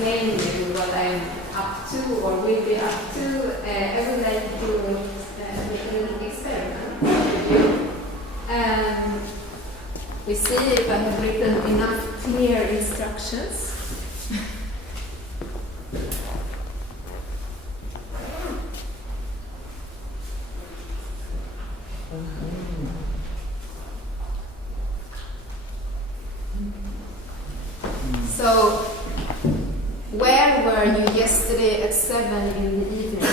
explain you what I'm up to or will be up to, I would like to make a little experiment with you. We see if I have written enough clear instructions. So, where were you yesterday at 7 in the evening?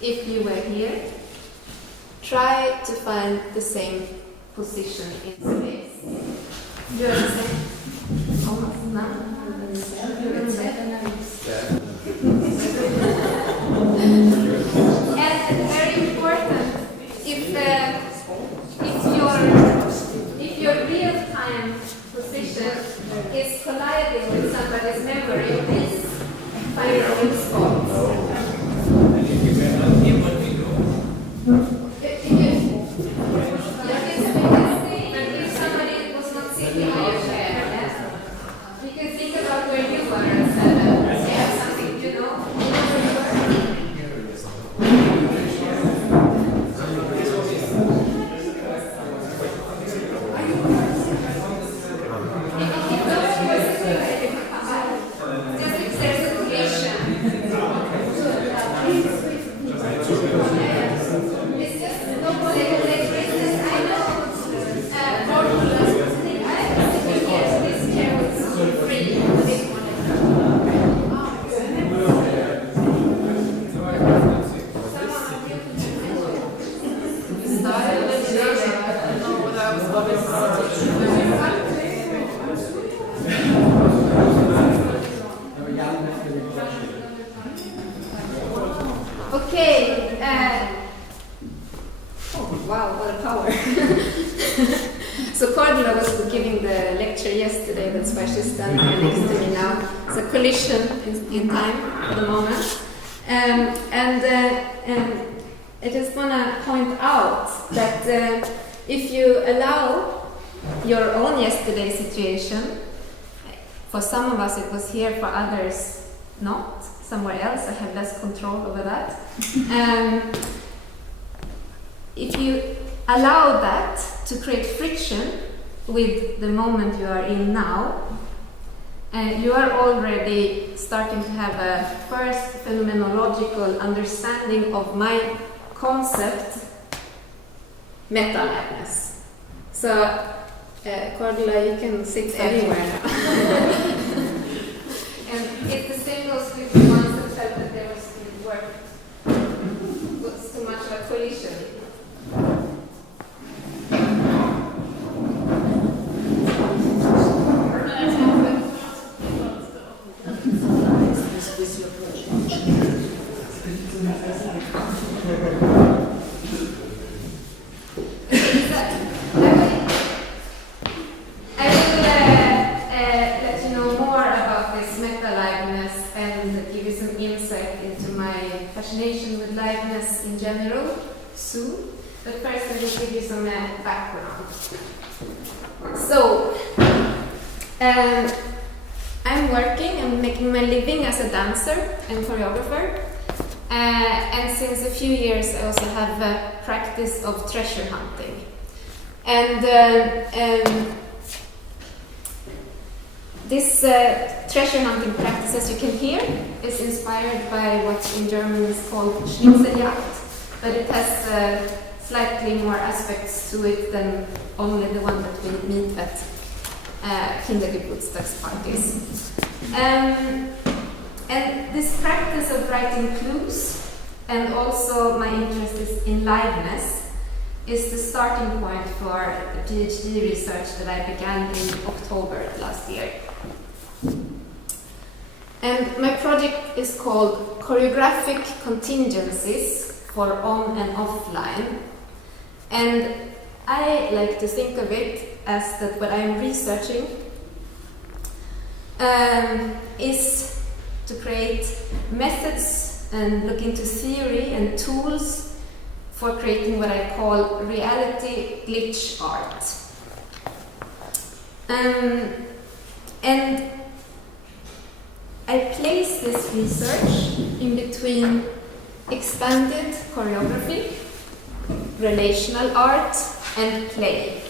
If you were here, try to find the same position in space. Gör det same. Almost none. And very important, if your real-time position is colliding with somebody's memory, please find a new spot. If somebody was not sitting on your chair, you can think about where you were at 7. You have something to know. In time for the moment, and I just want to point out that if you allow your own yesterday situation, for some of us it was here, for others not, somewhere else, I have less control over that. If you allow that to create friction with the moment you are in now, you are already starting to have a first phenomenological understanding of my concept, meta-liveness. So, Cordula, you can sit anywhere now. And it's the same goes with the ones that felt that there was too much of a collision. Fascination with liveness in general, soon, but first I will give you some background. So, I'm working and making my living as a dancer and choreographer, and since a few years I also have a practice of treasure hunting. And this treasure hunting practice, as you can hear, is inspired by what in German is called Schnitzeljagd, but it has slightly more aspects to it than only the one that we meet at Kindergeburtstagsparties. And this practice of writing clues, and also my interest is in liveness, is the starting point for the PhD research that I began in October last year. And my project is called Choreographic Contingencies for On and Offline. And I like to think of it as that what I'm researching is to create methods and look into theory and tools for creating what I call reality glitch art. And I place this research in between expanded choreography, relational art, and play.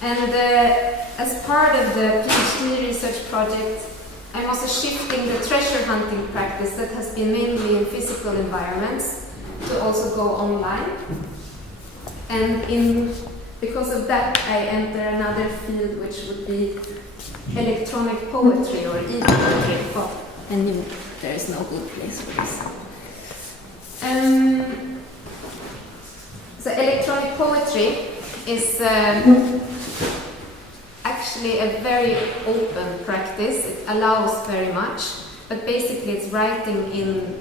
And as part of the PhD research project, I'm also shifting the treasure hunting practice that has been mainly in physical environments to also go online. And because of that, I enter another field which would be electronic poetry or e-poetry. Oh, I knew there is no good place for this. So electronic poetry is actually a very open practice. It allows very much, but basically it's writing in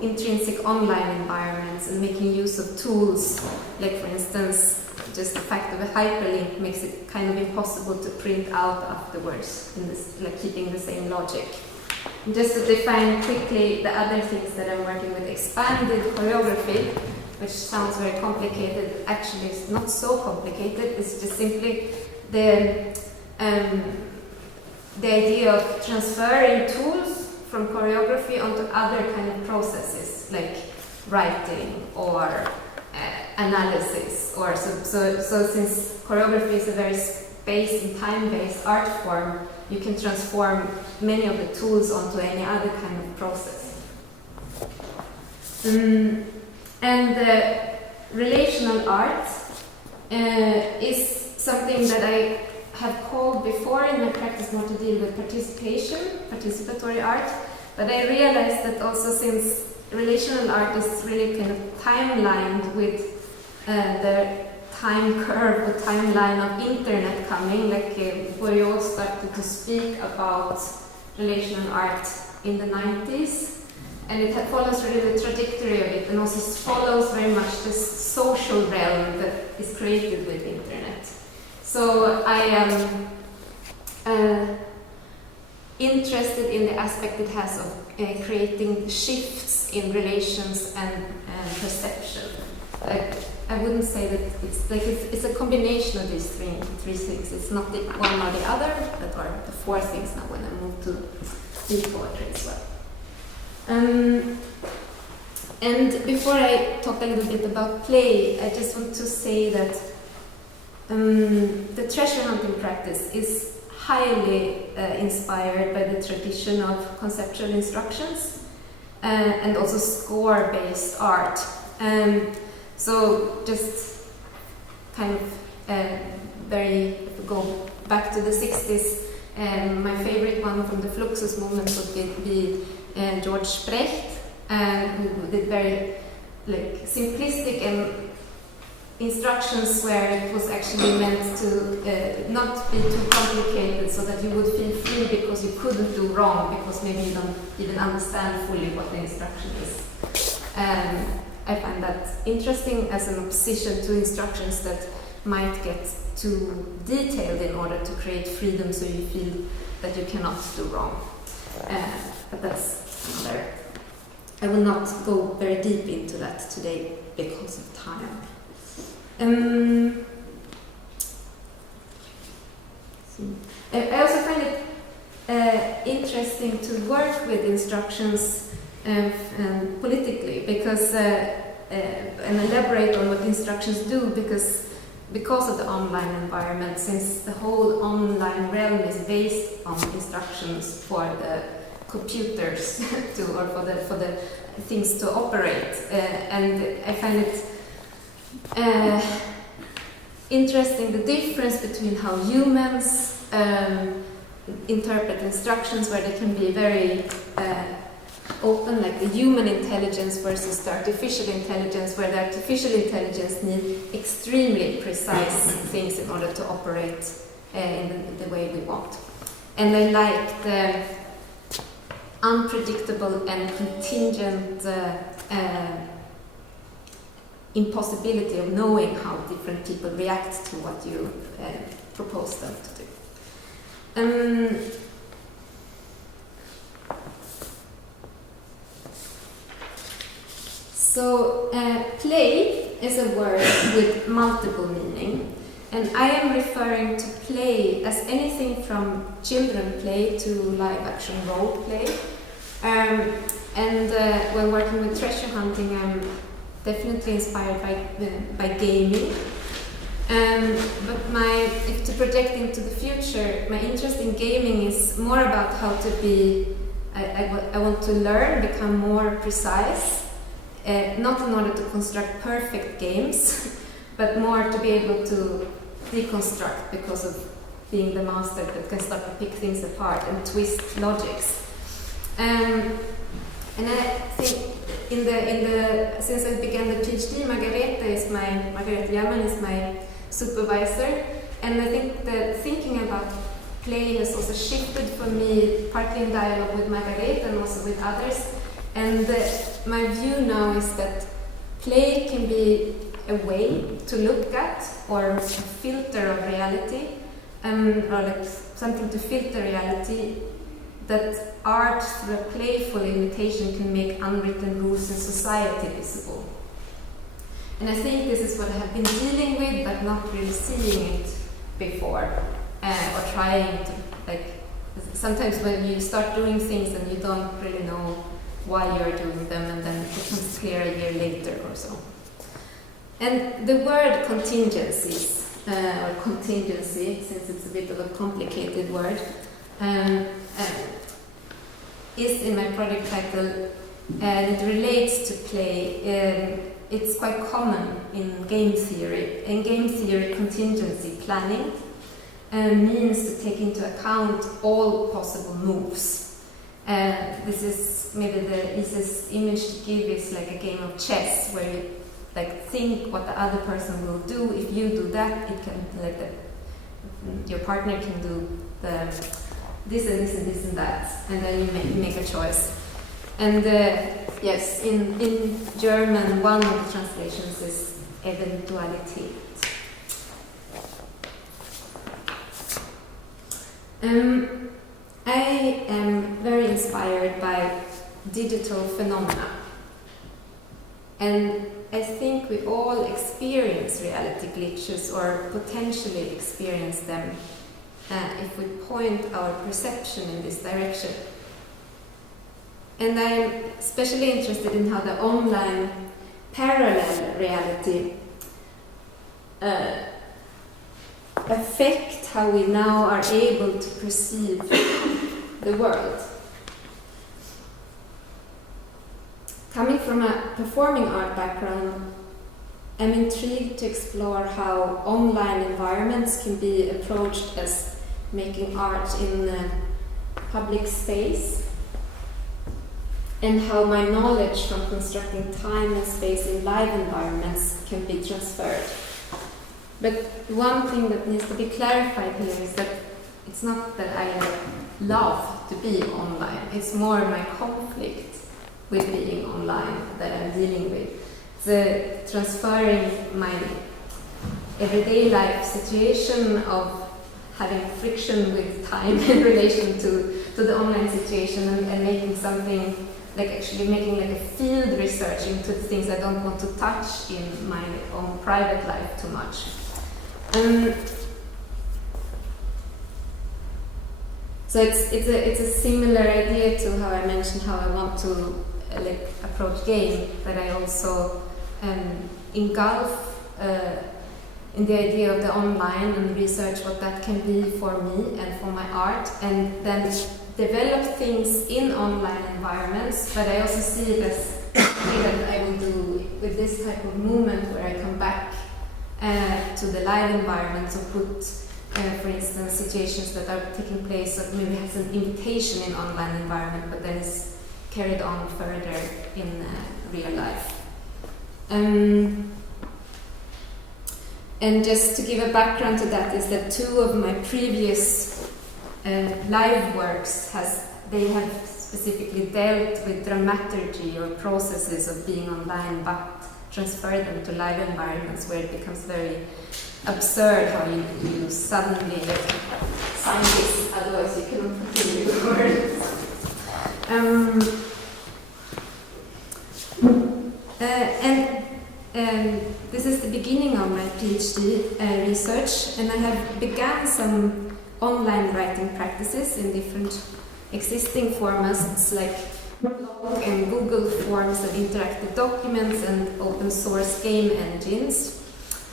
intrinsic online environments and making use of tools, like for instance, just the fact of a hyperlink makes it kind of impossible to print out afterwards, in this, like keeping the same logic. And just to define quickly the other things that I'm working with, expanded choreography, which sounds very complicated, actually it's not so complicated, it's just simply the idea of transferring tools from choreography onto other kind of processes, like writing or analysis, or so since choreography is a very space and time-based art form, you can transform many of the tools onto any other kind of process. And relational art is something that I have called before in my practice more to deal with participatory art, but I realized that also since relational art is really kind of timelined with the time curve, the timeline of internet coming, like where you all started to speak about relational art in the 90s, and it follows really the trajectory of it, and also follows very much this social realm that is created with internet. So I am interested in the aspect it has of creating shifts in relations and perception. I wouldn't say that it's a combination of these three things. It's not the one or the other, that are the four things now when I move to e-poetry as well. And before I talk a little bit about play, I just want to say that the treasure hunting practice is highly inspired by the tradition of conceptual instructions and also score-based art. So just kind of go back to the 60s, my favorite one from the Fluxus movement would be George Sprecht, who did very simplistic and instructions where it was actually meant to not be too complicated so that you would feel free because you couldn't do wrong, because maybe you don't even understand fully what the instruction is. I find that interesting as an opposition to instructions that might get too detailed in order to create freedom so you feel that you cannot do wrong. But that's another. I will not go very deep into that today because of time. I also find it interesting to work with instructions politically, because and elaborate on what instructions do, because of the online environment, since the whole online realm is based on instructions for the computers or for the things to operate, and I find it interesting the difference between how humans interpret instructions, where they can be very open, like the human intelligence versus the artificial intelligence, where the artificial intelligence needs extremely precise things in order to operate in the way we want. And I like the unpredictable and contingent impossibility of knowing how different people react to what you propose them to do. So play is a word with multiple meaning, and I am referring to play as anything from children play to live action role play. And when working with treasure hunting, I'm definitely inspired by gaming. But if to project into the future, my interest in gaming is more about how to be. I want to learn, become more precise, not in order to construct perfect games, but more to be able to deconstruct because of being the master that can start to pick things apart and twist logics. And I think since I began the PhD, Margarete Jahmann is my supervisor, and I think that thinking about play has also shifted for me, partly in dialogue with Margarete and also with others. And my view now is that play can be a way to look at, or a filter of reality, or like something to filter reality, that art through a playful imitation can make unwritten rules in society visible. And I think this is what I have been dealing with, but not really seeing it before, or trying to, like, sometimes when you start doing things and you don't really know why you're doing them, and then it becomes clear a year later or so. And the word contingencies, or contingency, since it's a bit of a complicated word, is in my project title, and it relates to play. It's quite common in game theory. In game theory, contingency planning means to take into account all possible moves. This is maybe the easiest image to give is like a game of chess, where you like think what the other person will do. If you do that, it can your partner can do this and this and this and that, and then you make a choice. And yes, in German, one of the translations is Eventualität. I am very inspired by digital phenomena, and I think we all experience reality glitches, or potentially experience them if we point our perception in this direction. And I'm especially interested in how the online parallel reality affect how we now are able to perceive the world. Coming from a performing art background, I'm intrigued to explore how online environments can be approached as making art in public space, and how my knowledge from constructing time and space in live environments can be transferred. But one thing that needs to be clarified here is that it's not that I love to be online, it's more my conflict with being online that I'm dealing with. It's transferring my everyday life situation of having friction with time in relation to the online situation, and making something, like actually making like a field research into things I don't want to touch in my own private life too much. So it's a similar idea to how I mentioned how I want to approach game, but I also engulf in the idea of the online and research what that can be for me and for my art, and then develop things in online environments. But I also see it as something that I will do with this type of movement, where I come back to the live environment to put, for instance, situations that are taking place that maybe has an invitation in online environment, but then is carried on further in real life. And just to give a background to that is that two of my previous live works have specifically dealt with dramaturgy or processes of being online, but transfer them to live environments where it becomes very absurd how you suddenly sign this, otherwise you cannot continue the words. And this is the beginning of my PhD research, and I have begun some online writing practices in different existing formats like blog and Google Forms of interactive documents and open source game engines.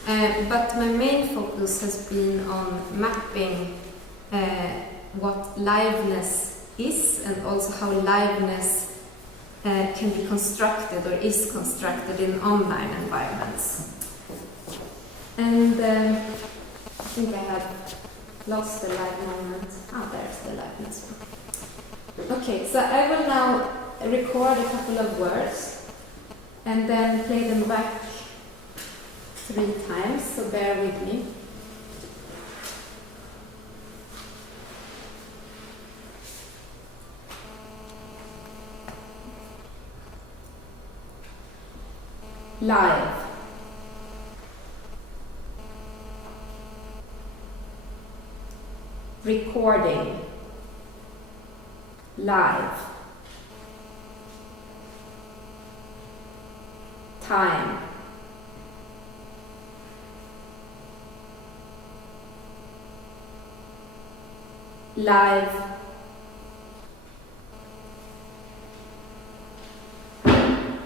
But my main focus has been on mapping what liveness is and also how liveness can be constructed or is constructed in online environments. And I think I have lost the live moment. Ah, there's the liveness one. Okay, so I will now record a couple of words and then play them back 3 times, so bear with me. Live. Recording. Live. Time. Live.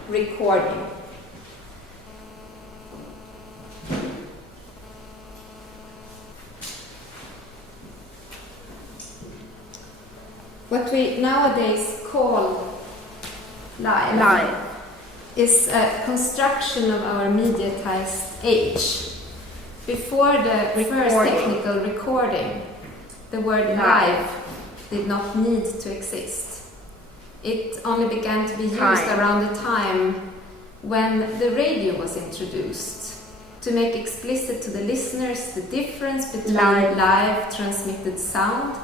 Recording. What we nowadays call live is a construction of our mediatized age. Before the first technical recording, the word live did not need to exist. It only began to be used around the time when the radio was introduced to make explicit to the listeners the difference between live transmitted sound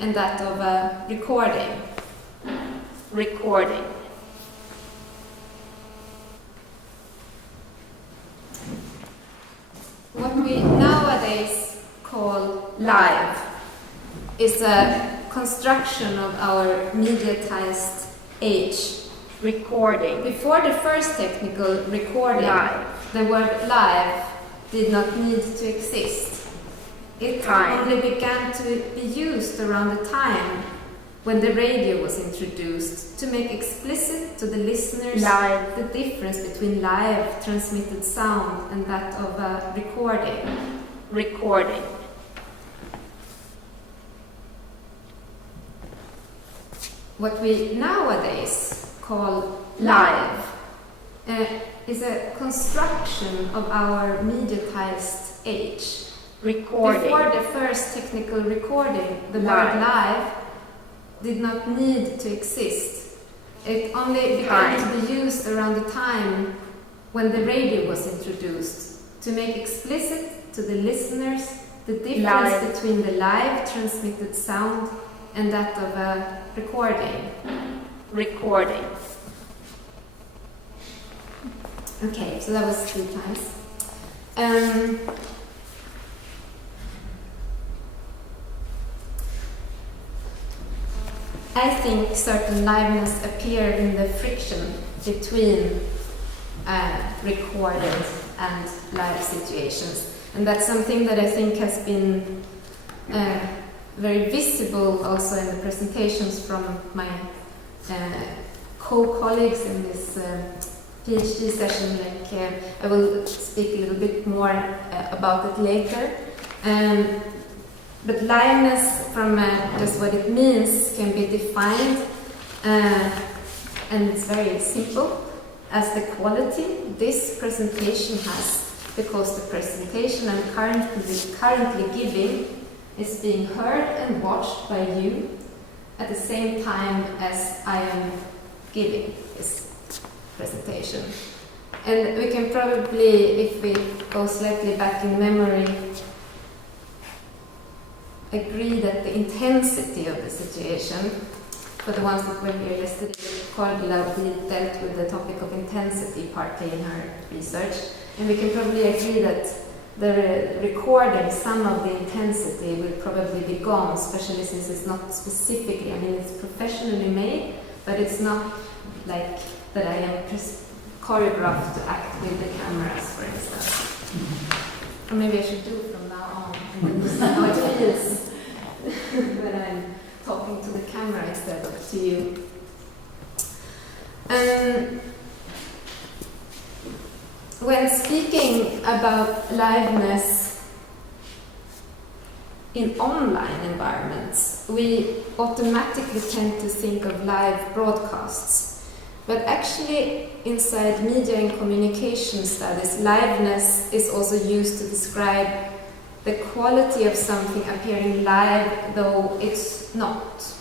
and that of a recording. What we nowadays call live is a construction of our mediatized age. Recording. Before the first technical recording, the word live did not need to exist. It only began to be used around the time when the radio was introduced to make explicit to the listeners the difference between live transmitted sound and that of a recording. What we nowadays call live is a construction of our mediatized age. Recording. Before the first technical recording, the word live did not need to exist. It only began to be used around the time when the radio was introduced to make explicit to the listeners the difference between the live transmitted sound and that of a recording. Okay, so that was 3 times. I think certain liveness appear in the friction between recorded and live situations. And that's something that I think has been very visible also in the presentations from my co-colleagues in this PhD session. I will speak a little bit more about it later. But liveness, from just what it means, can be defined, and it's very simple, as the quality this presentation has, because the presentation I'm currently giving is being heard and watched by you at the same time as I am giving this presentation. And we can probably, if we go slightly back in memory, agree that the intensity of the situation, for the ones that were here yesterday, Cordula dealt with the topic of intensity partly in her research, and we can probably agree that the recording, some of the intensity will probably be gone, especially since it's not specifically, I mean it's professionally made, but it's not like that I am choreographed to act with the cameras, for instance. Or maybe I should do it from now on, and then see how it feels when I'm talking to the camera instead of to you. When speaking about liveness in online environments, we automatically tend to think of live broadcasts. But actually, inside media and communication studies, liveness is also used to describe the quality of something appearing live, though it's not.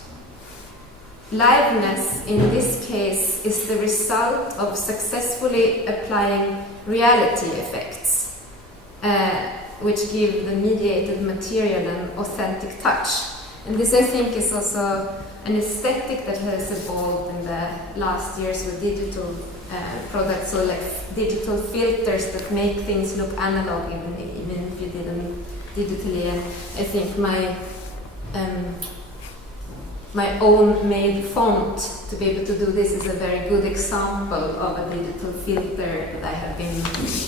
Liveness, in this case, is the result of successfully applying reality effects, which give the mediated material an authentic touch. And this, I think, is also an aesthetic that has evolved in the last years with digital products, so like digital filters that make things look analog, even if you didn't digitally. And I think my own made font to be able to do this is a very good example of a digital filter that I have been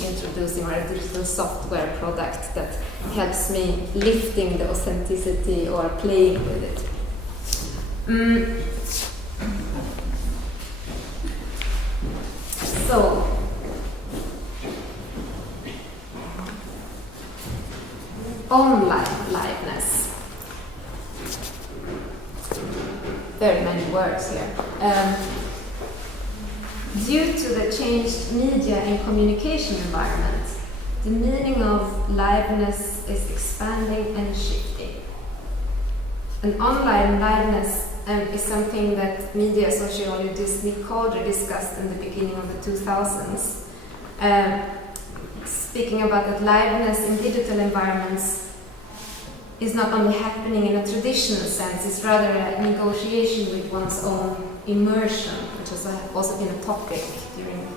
introducing, or a digital software product that helps me lifting the authenticity or playing with it. So, online liveness. Very many words here. Due to the changed media and communication environment, the meaning of liveness is expanding and shifting. And online liveness is something that media sociologist Nick Calder discussed in the beginning of the 2000s. Speaking about that liveness in digital environments is not only happening in a traditional sense, it's rather a negotiation with one's own immersion, which has also been a topic during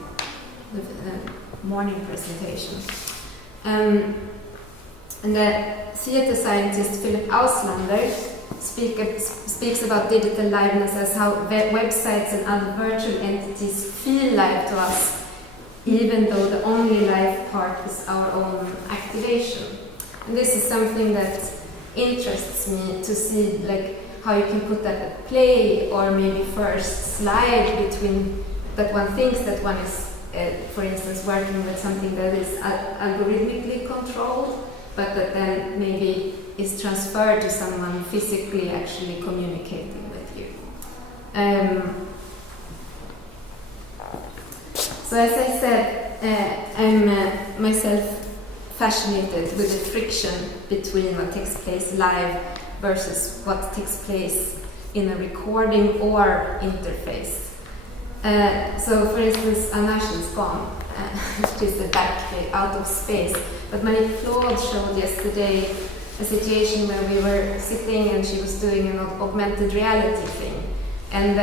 the morning presentation. And the theater scientist Philip Auslander speaks about digital liveness as how websites and other virtual entities feel live to us, even though the only live part is our own activation. And this is something that interests me to see, like how you can put that at play, or maybe first slide between that one thinks that one is, for instance, working with something that is algorithmically controlled, but that then maybe is transferred to someone physically actually communicating with you. So as I said, I'm myself fascinated with the friction between what takes place live versus what takes place in a recording or interface. So for instance, Anash is gone, which is the back out of space. But Marie-Claude showed yesterday a situation where we were sitting and she was doing an augmented reality thing, and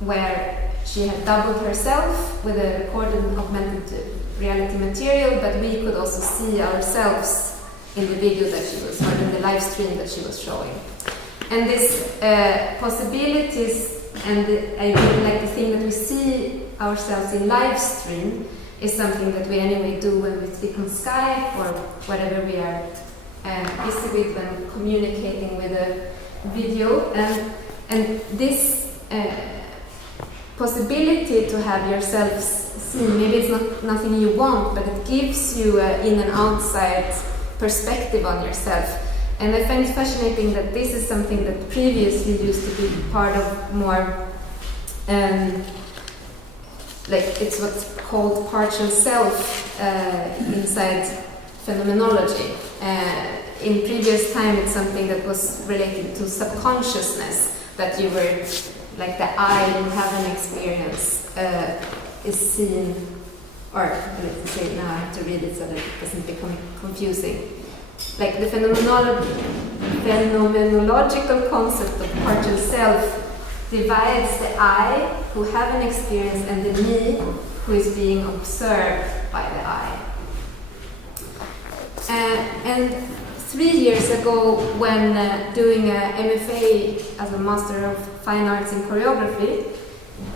where she had doubled herself with a recorded augmented reality material, but we could also see ourselves in the video that she was, or in the live stream that she was showing. And this possibilities, and I really like the thing that we see ourselves in live stream is something that we anyway do when we speak on Skype or whatever we are busy with when communicating with a video. And this possibility to have yourself seen, maybe it's not nothing you want, but it gives you in and outside perspective on yourself. And I find it fascinating that this is something that previously used to be part of more, like it's what's called partial self inside phenomenology. In previous time, it's something that was related to subconsciousness, that you were, like the I in have an experience is seen, or let's say now I have to read it so that it doesn't become confusing. Like the phenomenological concept of partial self divides the I, who have an experience, and the me, who is being observed by the I. And 3 years ago, when doing a MFA as a Master of Fine Arts in Choreography,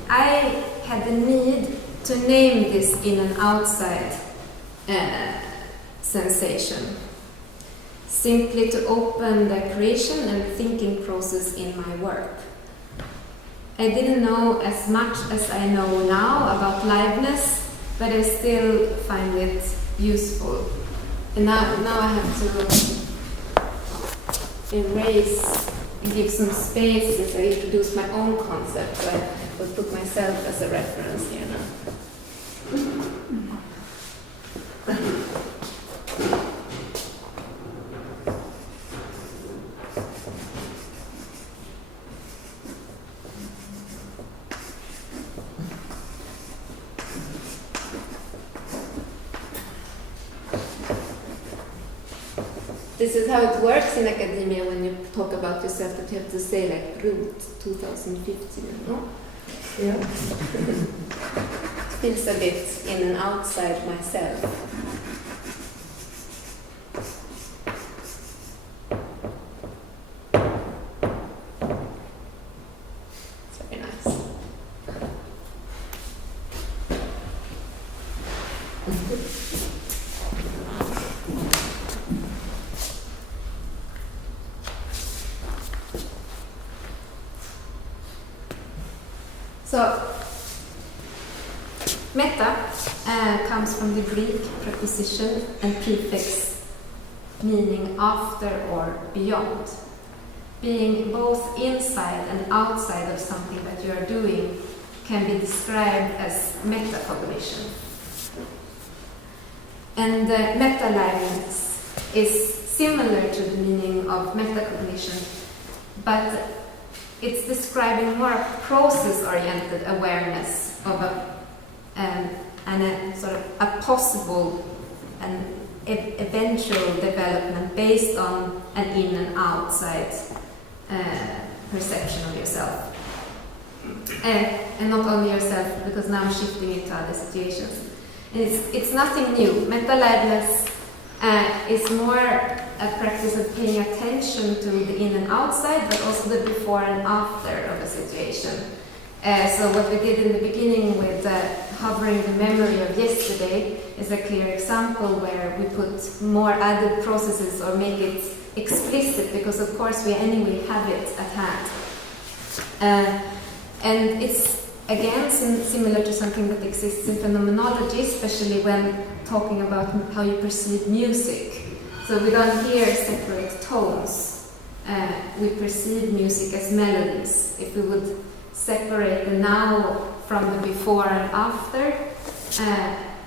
I had the need to name this in and outside sensation, simply to open the creation and thinking process in my work. I didn't know as much as I know now about liveness, but I still find it useful. And now I have to erase and give some space as I introduce my own concept. So I will put myself as a reference here now. This is how it works in academia when you talk about yourself, that you have to say like Ruth 2015, no? Yeah. It feels a bit in and outside myself. It's very nice. So, meta comes from the Greek preposition and prefix meaning after or beyond. Being both inside and outside of something that you are doing can be described as metacognition. And meta-liveness is similar to the meaning of metacognition, but it's describing more a process-oriented awareness of a sort of a possible and eventual development based on an in and outside perception of yourself. And not only yourself, because now I'm shifting it to other situations. And it's nothing new. Meta-liveness is more a practice of paying attention to the in and outside, but also the before and after of a situation. So what we did in the beginning with hovering the memory of yesterday is a clear example where we put more added processes or make it explicit, because of course we anyway have it at hand. And it's again similar to something that exists in phenomenology, especially when talking about how you perceive music. So we don't hear separate tones. We perceive music as melodies. If we would separate the now from the before and after,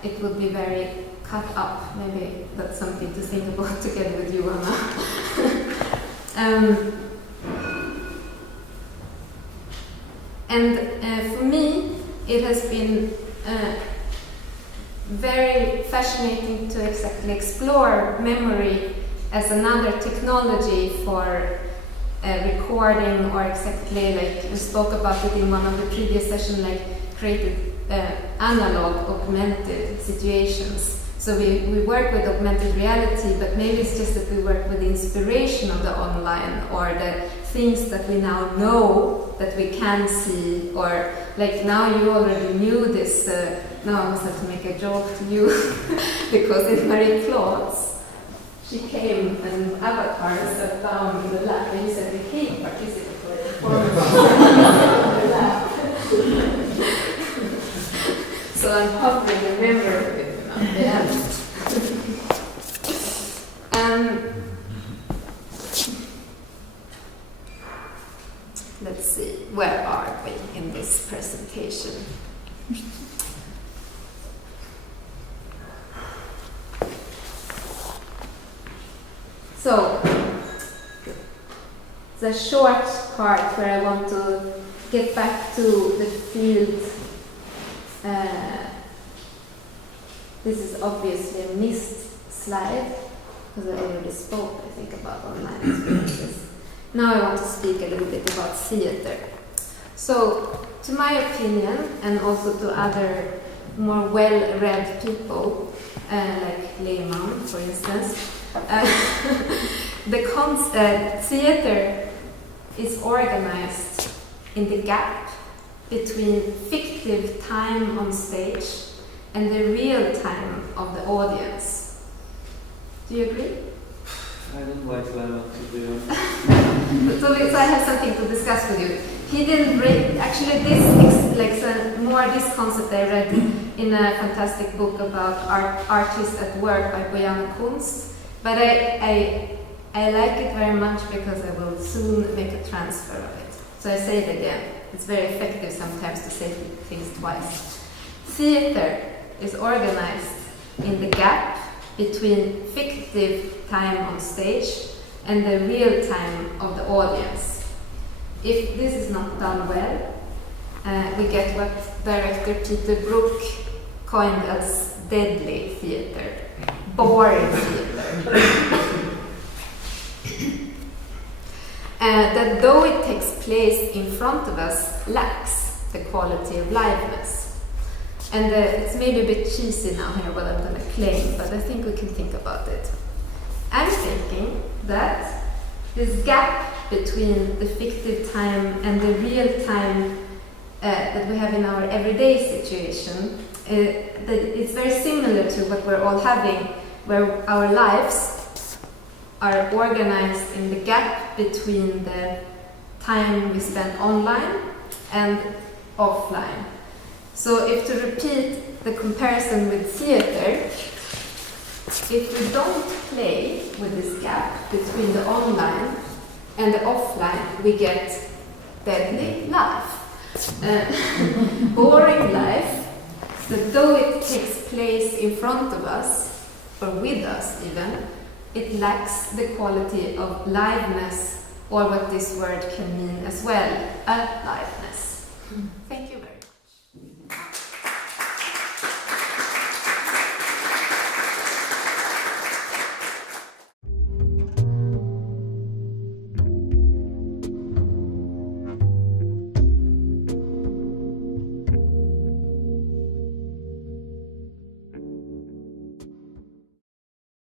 it would be very cut up. Maybe that's something to think about together with you, Anna. And for me, it has been very fascinating to exactly explore memory as another technology for recording, or exactly like we spoke about it in one of the previous sessions, like created analog augmented situations. So we work with augmented reality, but maybe it's just that we work with the inspiration of the online, or the things that we now know that we can see, or like now you already knew this, now I must have to make a joke to you, because in Marie Claude's, she came and avatar sat down in the lap, and you said, hey, participatory performance in the lap. So I'm hovering the memory with you now. Yeah. Let's see, where are we in this presentation? So, the short part where I want to get back to the field. This is obviously a missed slide, because I already spoke, I think, about online experiences. Now I want to speak a little bit about theater. So, to my opinion, and also to other more well-read people, like Jahmann, for instance, the theater is organized in the gap between fictive time on stage and the real time of the audience. Do you agree? I don't quite know what to do. So I have something to discuss with you. he didn't bring, actually this concept I read in a fantastic book about artists at work by Bojana Kunst, but I like it very much because I will soon make a transfer of it. So I say it again. It's very effective sometimes to say things twice. Theater is organized in the gap between fictive time on stage and the real time of the audience. If this is not done well, we get what director Peter Brook coined as deadly theater, boring theater. That though it takes place in front of us lacks the quality of liveness. And it's maybe a bit cheesy now here what I'm going to claim, but I think we can think about it. I'm thinking that this gap between the fictive time and the real time that we have in our everyday situation, that it's very similar to what we're all having, where our lives are organized in the gap between the time we spend online and offline. So if to repeat the comparison with theater, if we don't play with this gap between the online and the offline, we get deadly life. Boring life, that though it takes place in front of us, or with us even, it lacks the quality of liveness, or what this word can mean as well, aliveness. Thank you.